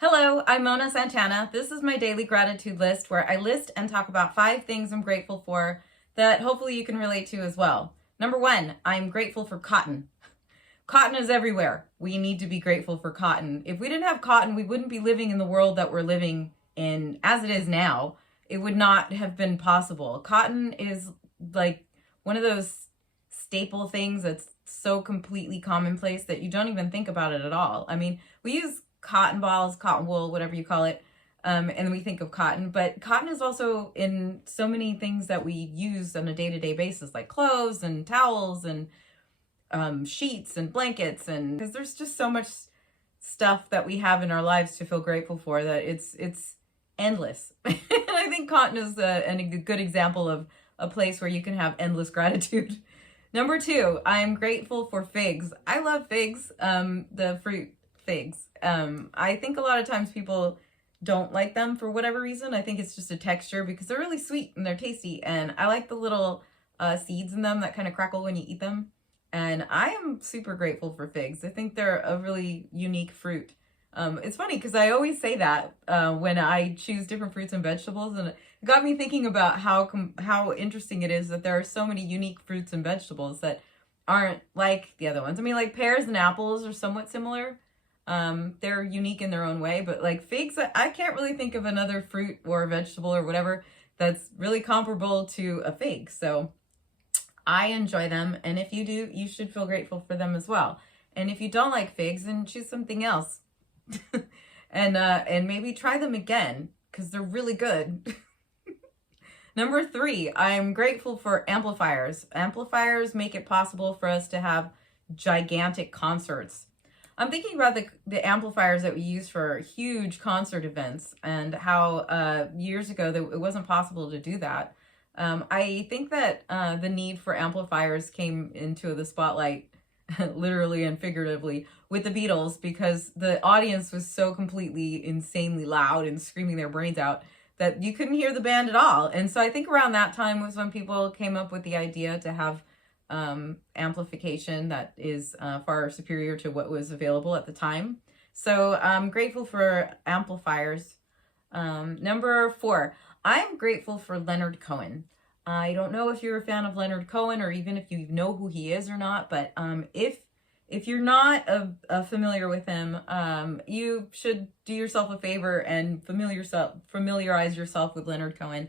Hello, I'm Mona Santana. This is my daily gratitude list where I list and talk about 5 things I'm grateful for that hopefully you can relate to as well. Number 1, I'm grateful for cotton. Cotton is everywhere. We need to be grateful for cotton. If we didn't have cotton, we wouldn't be living in the world that we're living in as it is now. It would not have been possible. Cotton is like one of those staple things that's so completely commonplace that you don't even think about it at all. I mean, we use cotton balls, cotton wool, whatever you call it, and we think of cotton. But cotton is also in so many things that we use on a day-to-day basis, like clothes and towels and sheets and blankets, and because there's just so much stuff that we have in our lives to feel grateful for that it's endless. And I think cotton is a good example of a place where you can have endless gratitude. Number 2, I'm grateful for figs. I love figs, the fruit figs. I think a lot of times people don't like them for whatever reason. I think it's just a texture because they're really sweet and they're tasty. And I like the little seeds in them that kind of crackle when you eat them. And I am super grateful for figs. I think they're a really unique fruit. It's funny because I always say that when I choose different fruits and vegetables, and it got me thinking about how interesting it is that there are so many unique fruits and vegetables that aren't like the other ones. I mean, like pears and apples are somewhat similar. They're unique in their own way, but like figs, I can't really think of another fruit or vegetable or whatever that's really comparable to a fig. So I enjoy them, and if you do, you should feel grateful for them as well. And if you don't like figs, then choose something else. and maybe try them again because they're really good. Number 3, I'm grateful for amplifiers. Amplifiers make it possible for us to have gigantic concerts. I'm thinking about the amplifiers that we use for huge concert events and how years ago it wasn't possible to do that. I think that the need for amplifiers came into the spotlight literally and figuratively with the Beatles because the audience was so completely insanely loud and screaming their brains out that you couldn't hear the band at all. And so I think around that time was when people came up with the idea to have amplification that is far superior to what was available at the time. So I'm grateful for amplifiers. Number 4, I'm grateful for Leonard Cohen. I don't know if you're a fan of Leonard Cohen or even if you know who he is or not, but if you're not familiar with him, you should do yourself a favor and familiarize yourself with Leonard Cohen.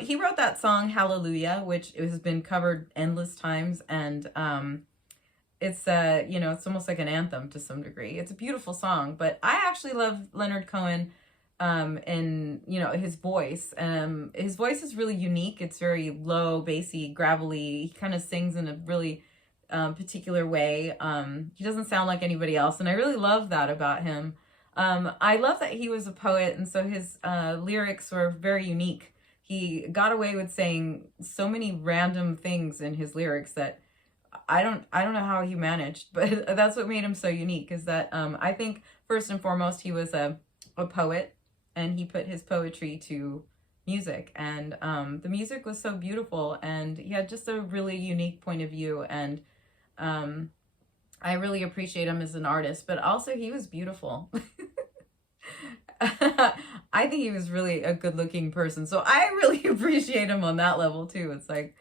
He wrote that song Hallelujah, which has been covered endless times, and it's it's almost like an anthem to some degree. It's a beautiful song, but I actually love Leonard Cohen. And his voice. His voice is really unique. It's very low, bassy, gravelly. He kind of sings in a really particular way. He doesn't sound like anybody else, and I really love that about him. I love that he was a poet, and so his lyrics were very unique. He got away with saying so many random things in his lyrics that I don't know how he managed, but that's what made him so unique. Is that I think first and foremost he was a poet. And he put his poetry to music, and the music was so beautiful, and he had just a really unique point of view, and I really appreciate him as an artist, but also he was beautiful. I think he was really a good-looking person, so I really appreciate him on that level too. It's like,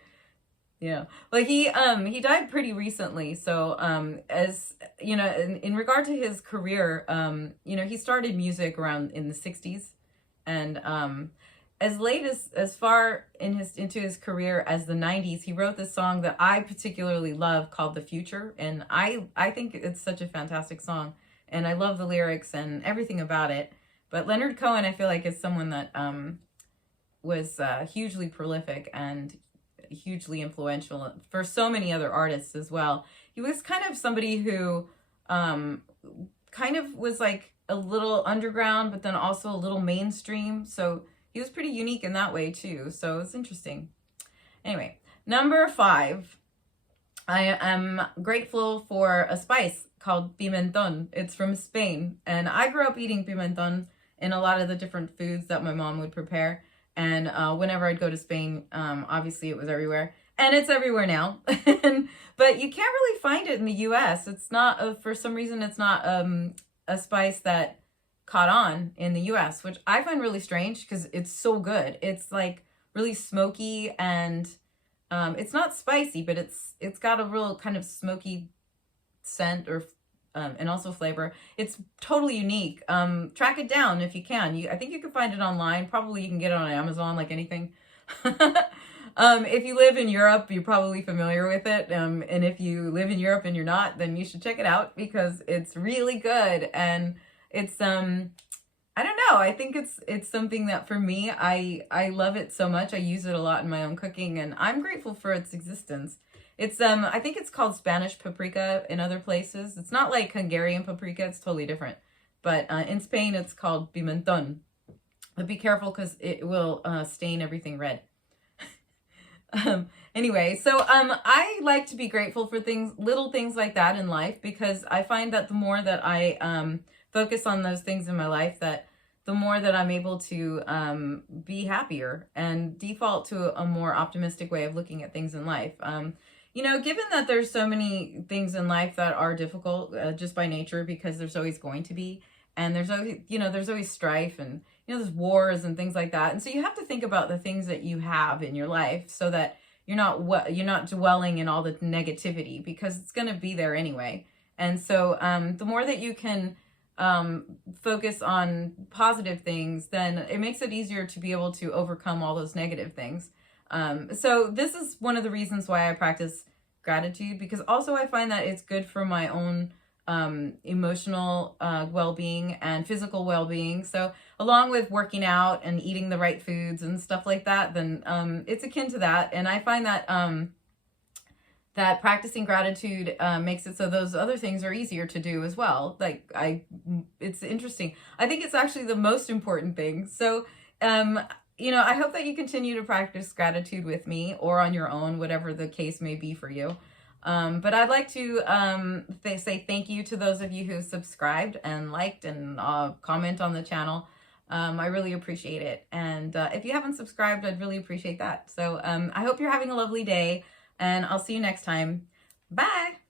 like he died pretty recently, so as in regard to his career, he started music around in the 60s, and as late as far into his career as the 90s, he wrote this song that I particularly love called The Future, and I think it's such a fantastic song, and I love the lyrics and everything about it. But Leonard Cohen, I feel like, is someone that was hugely prolific and hugely influential for so many other artists as well. He was kind of somebody who kind of was like a little underground, but then also a little mainstream. So he was pretty unique in that way too. So it's interesting. Anyway, number 5, I am grateful for a spice called pimentón. It's from Spain, and I grew up eating pimentón in a lot of the different foods that my mom would prepare. And whenever I'd go to Spain, obviously it was everywhere. And it's everywhere now. But you can't really find it in the U.S. It's not, for some reason, it's not a spice that caught on in the US, which I find really strange because it's so good. It's like really smoky and it's not spicy, but it's got a real kind of smoky scent or and also flavor. It's totally unique. Track it down if you can. I think you can find it online. Probably you can get it on Amazon, like anything. If you live in Europe, you're probably familiar with it. And if you live in Europe and you're not, then you should check it out because it's really good. And it's I don't know. I think it's something that for me, I love it so much. I use it a lot in my own cooking, and I'm grateful for its existence. It's I think it's called Spanish paprika in other places. It's not like Hungarian paprika. It's totally different. But in Spain, it's called pimentón. But be careful because it will stain everything red. Anyway, so I like to be grateful for things, little things like that in life, because I find that the more that I focus on those things in my life, that the more that I'm able to be happier and default to a more optimistic way of looking at things in life. You know, given that there's so many things in life that are difficult just by nature, because there's always going to be, and there's always, you know, there's always strife and, you know, there's wars and things like that. And so you have to think about the things that you have in your life so that you're not dwelling in all the negativity, because it's going to be there anyway. And so the more that you can focus on positive things, then it makes it easier to be able to overcome all those negative things. So this is one of the reasons why I practice gratitude, because also I find that it's good for my own emotional well-being and physical well-being. So along with working out and eating the right foods and stuff like that, then it's akin to that. And I find that that practicing gratitude makes it so those other things are easier to do as well. Like it's interesting. I think it's actually the most important thing. So you know, I hope that you continue to practice gratitude with me or on your own, whatever the case may be for you. But I'd like to say thank you to those of you who subscribed and liked and comment on the channel. I really appreciate it. And if you haven't subscribed, I'd really appreciate that. So I hope you're having a lovely day, and I'll see you next time. Bye!